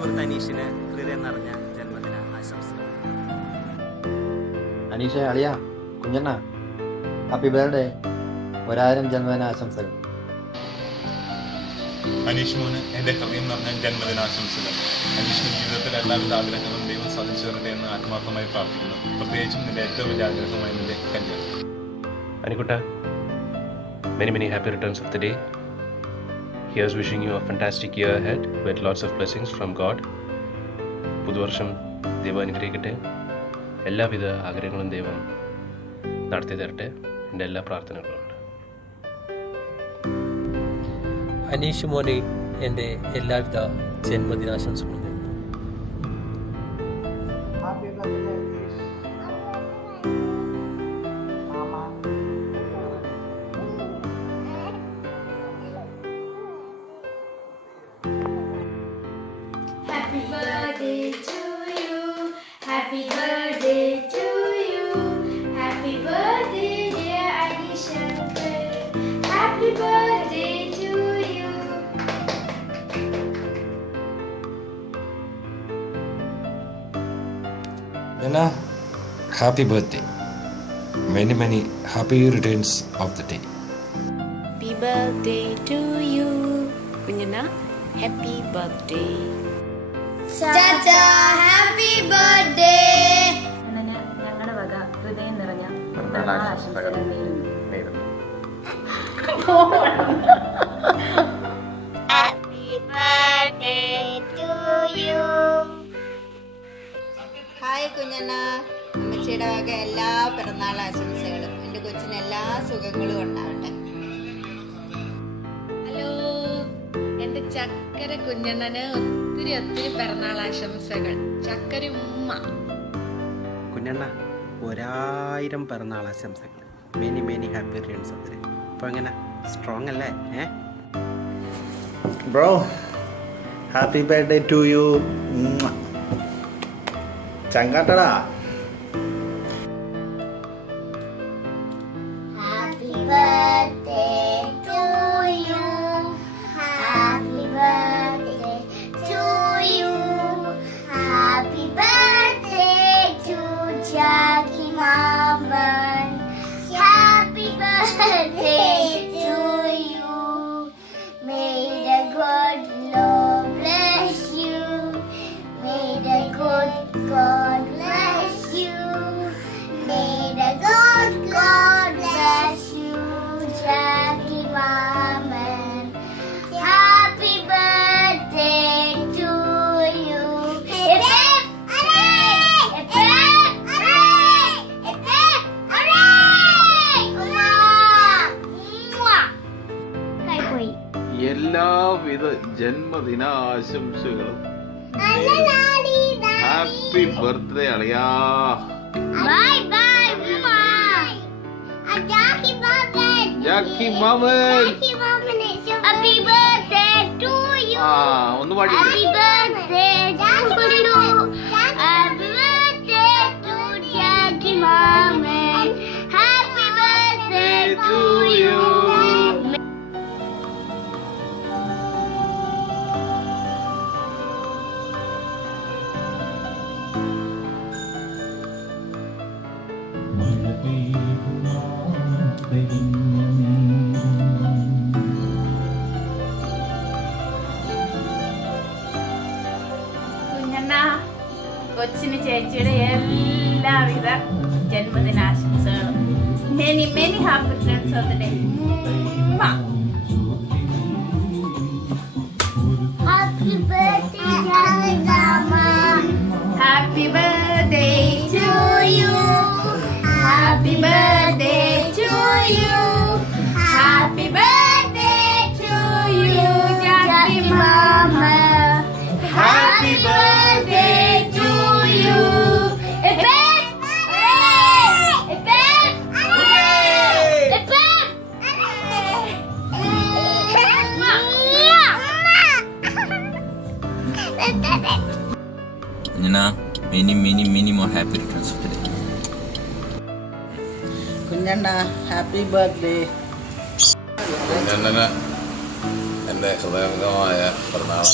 സുഹൃത്ത് അനീഷിന് ഹൃദയം നിറഞ്ഞ ജന്മദിന ആശംസകൾ. അനീഷ, അളിയ, കുഞ്ഞണ്ണ, ഹാപ്പി ബർത്ത്ഡേ. 1000 ജന്മദിന ആശംസകൾ. അനീഷ് മോന് എൻ്റെ ഹൃദയം നിറഞ്ഞ ജന്മദിനാശംസകൾ. അനീഷിന്റെ ജീവിതത്തിൽ എല്ലാവിധ ആഗ്രഹങ്ങളും ദൈവം സാധിച്ചു തരട്ടെ എന്ന് ആത്മാർത്ഥമായി പ്രാർത്ഥിക്കുന്നു. പ്രത്യേകിച്ചും നിന്റെ ഏറ്റവും വലിയ ആഗ്രഹമായി നിന്റെ കല്യാണം. Anikutta, many happy returns of the day. Here's wishing you a fantastic year ahead with lots of blessings from God. പുതുവർഷം ദൈവം അനുഗ്രഹിക്കട്ടെ. എല്ലാവിധ ആഗ്രഹങ്ങളും ദൈവം നടത്തി തരട്ടെ. എൻ്റെ എല്ലാ പ്രാർത്ഥനകളുമുണ്ട്. അനീഷ് മോനെ എൻ്റെ എല്ലാവിധ ജന്മദിനാശംസകളും. Happy birthday to you. Happy birthday to you. Happy birthday dear Anisha. Happy birthday to you. Nana, happy birthday. Many happy returns of the day. Happy birthday to you. Kunyana, happy birthday. Chacha, happy birthday. ഞങ്ങളുടെ വക ഹൃദയം നിറഞ്ഞ ആശംസകൾ നേരുന്നു. Happy birthday to you. Hi Kunjanna, അമ്മച്ചിയുടെ വക എല്ലാ പിറന്നാൾ ആശംസകളും. എൻ്റെ കൊച്ചിന് എല്ലാ സുഖങ്ങളും ഉണ്ടാവട്ടെ. ഹലോ, എൻ്റെ ചക്കര കുഞ്ഞണ്ണന് ഒത്തിരി പിറന്നാൾ ആശംസകൾ. ചക്കര ഉമ്മ. കുഞ്ഞണ്ണ, 1000 പിറന്നാൾ ആശംസകൾ. Many happy returns of the day. അപ്പോൾ എങ്ങനെ, സ്ട്രോങ് അല്ലേ? Bro, happy birthday to you. ചങ്കാട്ടടാ. Happy birthday to you. Happy birthday to you. Happy birthday to Jackie Maman. Happy birthday to you. May the good Lord bless you. May the good God bless you. May the good God bless you, Jackie Maman. Happy birthday to you. Hip hip hooray! Hip hip hooray! Hip hip hooray! Mwah! Kai koi. എല്ലാവിധ ജന്മദിനാശംസകളും. Happy birthday അളിയാ. Bye bye, Mwah! Jackie Maman. ജാക്കി മാമൻ. Jackie Maman is your happy birthday to you. ഒന്ന് പാടി. Happy birthday to you. Happy birthday to Jackie Maman. Happy birthday to you. കുഞ്ഞണ്ണ, കൊച്ചിന് ചേച്ചിയുടെ എല്ലാവിധ ജന്മദിനാശംസകളും. Many happy returns of the day. Happy birthday, Jackie Mama. Happy birthday to you. Happy birthday to you. Happy birthday to you, Jackie Mama. Happy birthday to you. Hip hip hooray! Hip hip hooray! Hip hip Nana, many more happy returns of the day. Kunjanna, happy birthday. കുഞ്ഞണ്ണന് എൻ്റെ ഹൃദയംഗമായ പിറന്നാൾ